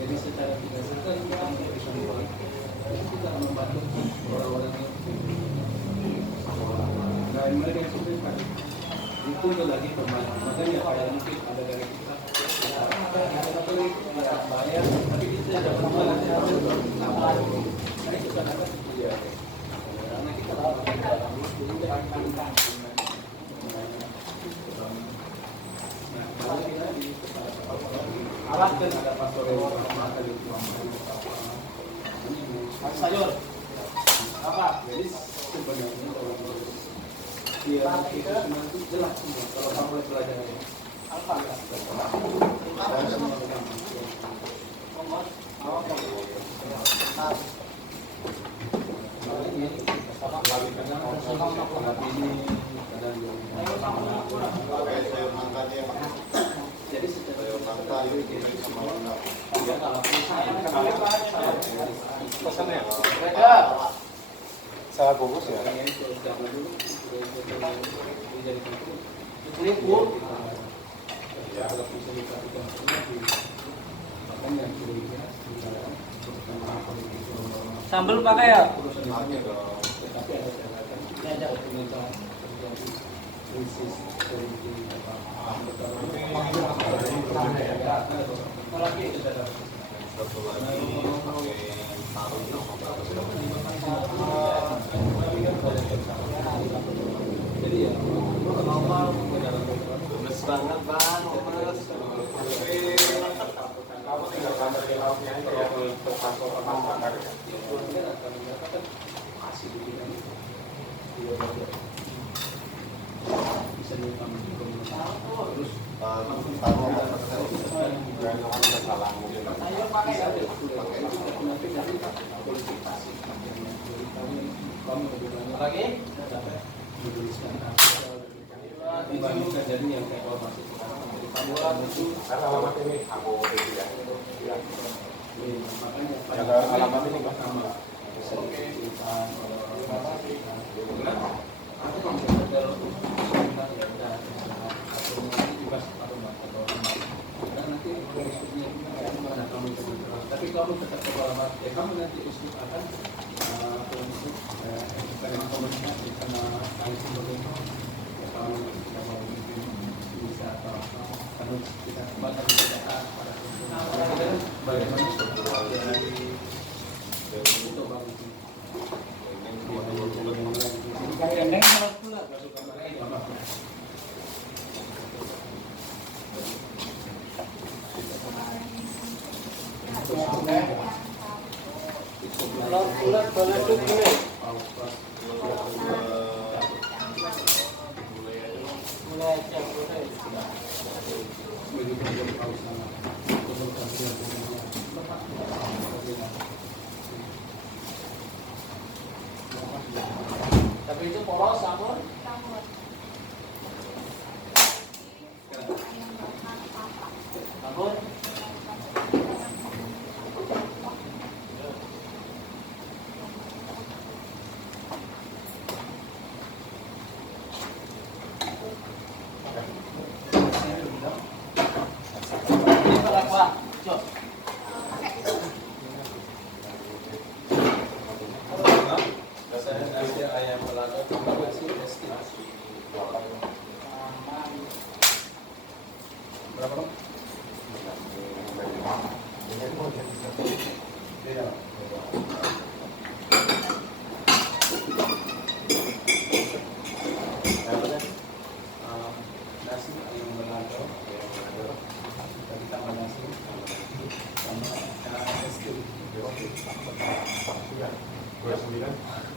Jadi secara tidak sadar kita bisa kita membantu orang-orang yang mereka yang susah itu lagi pembantu. Makanya kalau mungkin ada dari kita bayar, tapi kita dapat pembantu. Nah itu kan ada dia. Karena kita alat dan ada pastor yang mata di tuang sayur apa jadi sebenarnya kalau dia itu semua itu jelas semua kalau kamu boleh belajar apa jadi pesannya salah bungkus ya. Sambal pakai ya? Jadi ya, gemes banget bang, gemes. Kamu tinggal gambar di lautnya aja ya, untuk pasok teman bakar. Bisa nyumbang terus Lagi? dibandingkan jadi yang informasi alamat ini aku itu ya. makanya Ada alamat ini Mas. sama bisa diceritakan aku kalau misalnya kalau ya udah atau bebas atau dan nanti berikutnya mana kamu terus tapi kamu tetap beralamat ya kamu nanti usul akan untuk komunikasi sama kamu sebagainya ya kamu mungkin bisa bisa bahkan kesejahteraan pada konsumen. Bagaimana struktural dari itu bagus. Kayak neng malah pula masuk kamarnya ini apa? Kalau bulat boleh tuh gini. Mulai aja boleh. Begitu menjadi paus sama. Tapi itu poros sama. Sabun. Ini berapa? Cok. Biasanya nasi ayam belanda itu nasi estimasi Berapa dong? Beda. Nasi ayam balado, kita ditambah nasi sama es krim. sudah 29.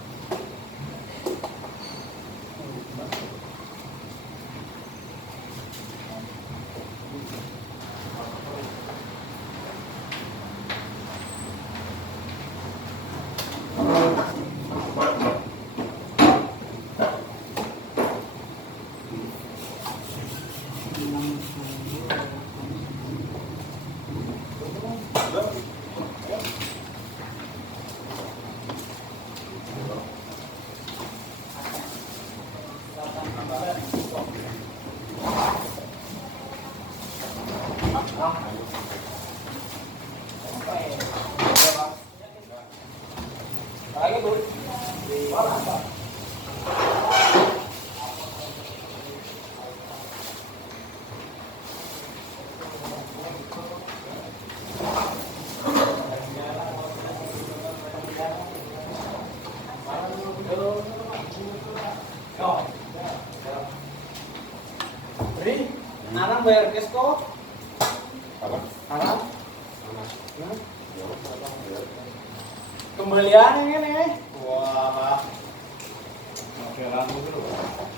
Lagi Bu. Beri, Arang bayar cash kok? Apa? Arang? Mana? Hmm? Ya, apa? Ya. Kembalian ini. Wah. Oke, lalu dulu.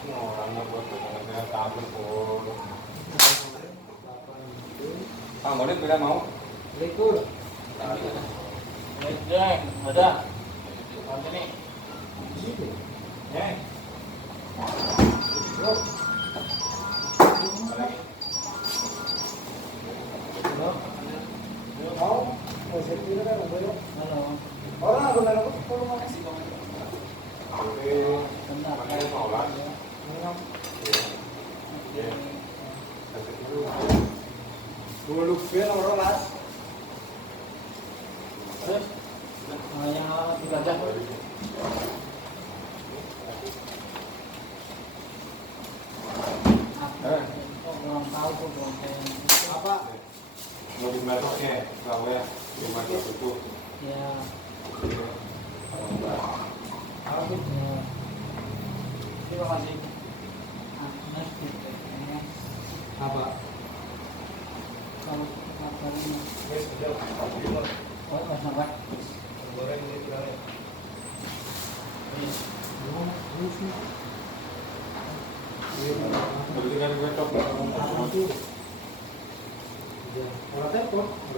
Orangnya buat dengan tabur pun. Kang Bonit bila mau? Likur. Jeng, ada. Nanti nih. Neng. Orang aku nanya aku kalau mana sih kamu? Oke. Mana yang mau lah? Ya. Kasih dulu. Dulu film orang las. Terus, yang tiga jam. Orang tahu tuh apa? Mau dimasuknya, kalau ya dimasuk itu. Ya, Kalau enggak, aku ya. Terima kasih. Apa? Kalau kabarnya, wes sudah. oh nggak sampai. Goreng ini sudah. Beli dengan gue cok. Orang telepon.